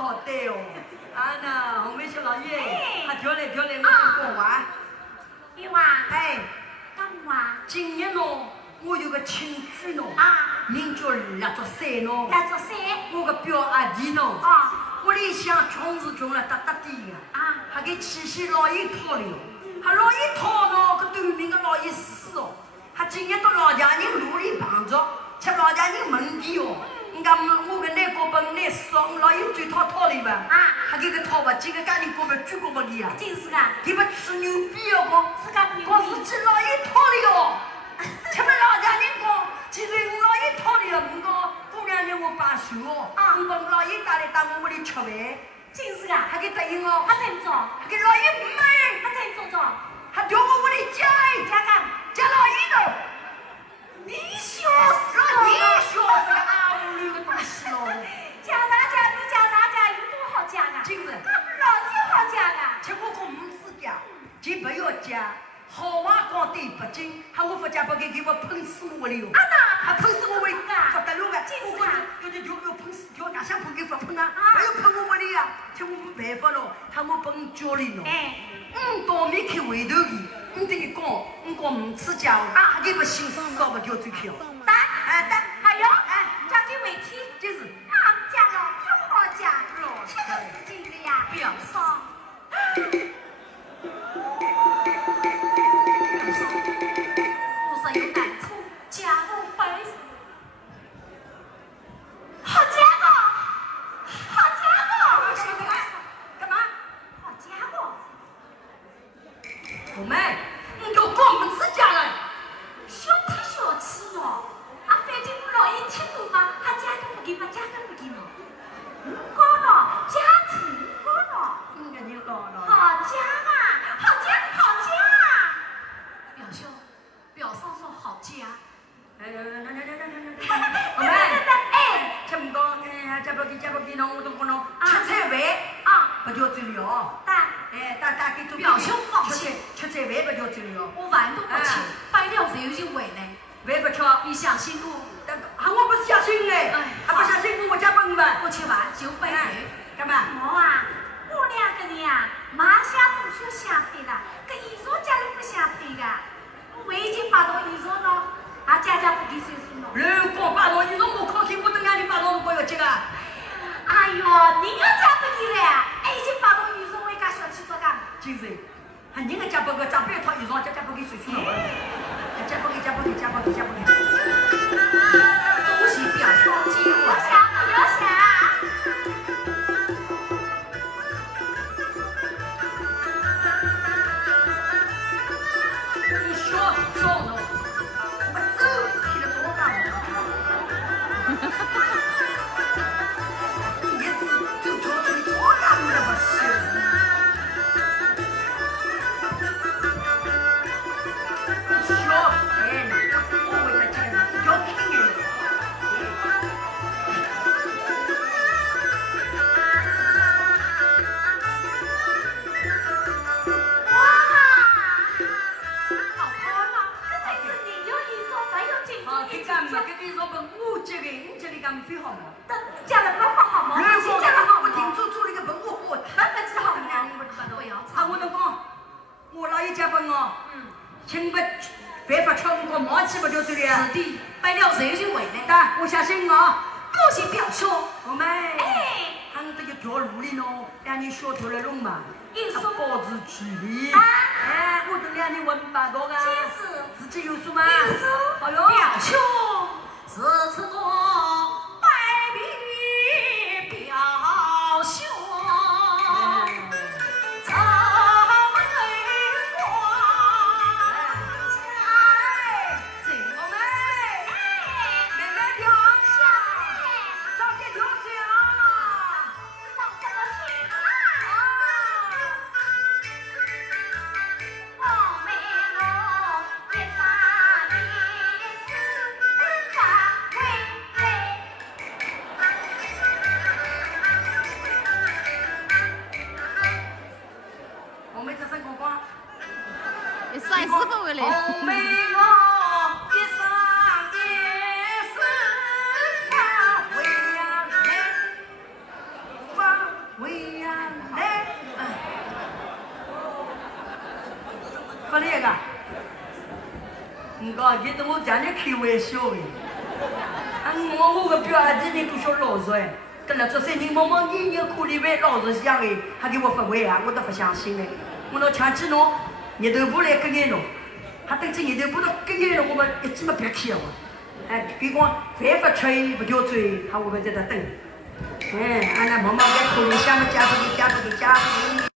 好对哦。啊那红梅小老爷，他调来，我跟过完。有啊。哎，干嘛？今年喏，我有个亲戚喏，名叫辣竹山喏。辣竹山。我个表阿弟喏。屋里向穷是穷了哒哒的个。还给七夕老爷讨了。他老爷讨喏，搿对面个老爷死哦。他今年到老家人路里碰着，吃老家人问题哦。人家我跟那个本来说，我老爷最讨了吧？还给个讨不起个家人过不举过不离啊？就是个。给不吹牛逼哦，讲是个牛逼。讲是这老爷讨了哟。吃么老家人讲，其实我老爷讨了哟，我讲姑娘让我罢休哦。我把老爷带来到我屋里吃饭。就是个。还给答应哦。他怎么做？还给老爷不满。他怎么做？他叫我屋里加老爷的。你笑死了！你笑死个阿无驴个东西喽！加啥加？你加啥加？有多好加啊？今日老爷好加啊！吃我讲唔止加，就不要加。好话讲对不精，还我不加不给我喷死我了哟！他喷死我为不得了个！我要喷死掉，哪想喷给不喷啊？还要喷我的呀！吃我没办法了，他我帮教练咯。到面去回头去，我跟你讲，我讲唔吃家伙，还给不心烧不掉最漂。但还有加给回去，就是。加了又好加，这个事情的呀，不要说。我是有难处，家务本好家伙，好家伙，干嘛？好家伙，我们你就光不吃家了。小他小气喏，反正我老爷听懂嘛，他家都不给嘛，家都不给喏。高喏，家庭高喏，你个人高了。好家啊，好家，好家啊！表兄，表嫂说好家。我们吃唔到，加不给侬，我都讲侬吃菜饭不叫嘴了哦。大给做表兄放心，吃菜饭不叫嘴了。我饭都不吃，摆料子有点晚呢。饭不吃，你想辛苦。我不是想辛哎，还不想辛苦我加帮你们。我吃完就摆水。干嘛？我啊，我两个人啊，马下不说相配了，跟衣裳家里不相配的。我已经把到衣裳了，家不给岁数了。如果把到衣裳我靠近我等眼里把到不要紧啊。哎呦，你个家不给了，已经把到衣裳我一家小气做干。就是，还人家家不给长辈一套衣裳，家不给岁数了。家不给。恭喜表嫂结婚。我想不要想。我相信我，多谢表兄。我们他们这个条路里呢，两人小偷来弄嘛，保持距离。我等两人问八道啊，自己有数吗？有数。哎呦，表兄，这次我拜别表兄。不那个。你讲，你等我讲你开玩笑的。我个表儿子你都小老实哎，跟了这些人忙忙年年苦里为老实想的，还给我发回啊，我都不相信嘞。我那抢起侬，热头部来跟眼侬，还等这热头部都跟眼侬，我们一记么别去了。哎，别讲饭不吃不掉嘴，还我们在这等。哎，俺那忙忙在苦里想么家不给家不给家不给。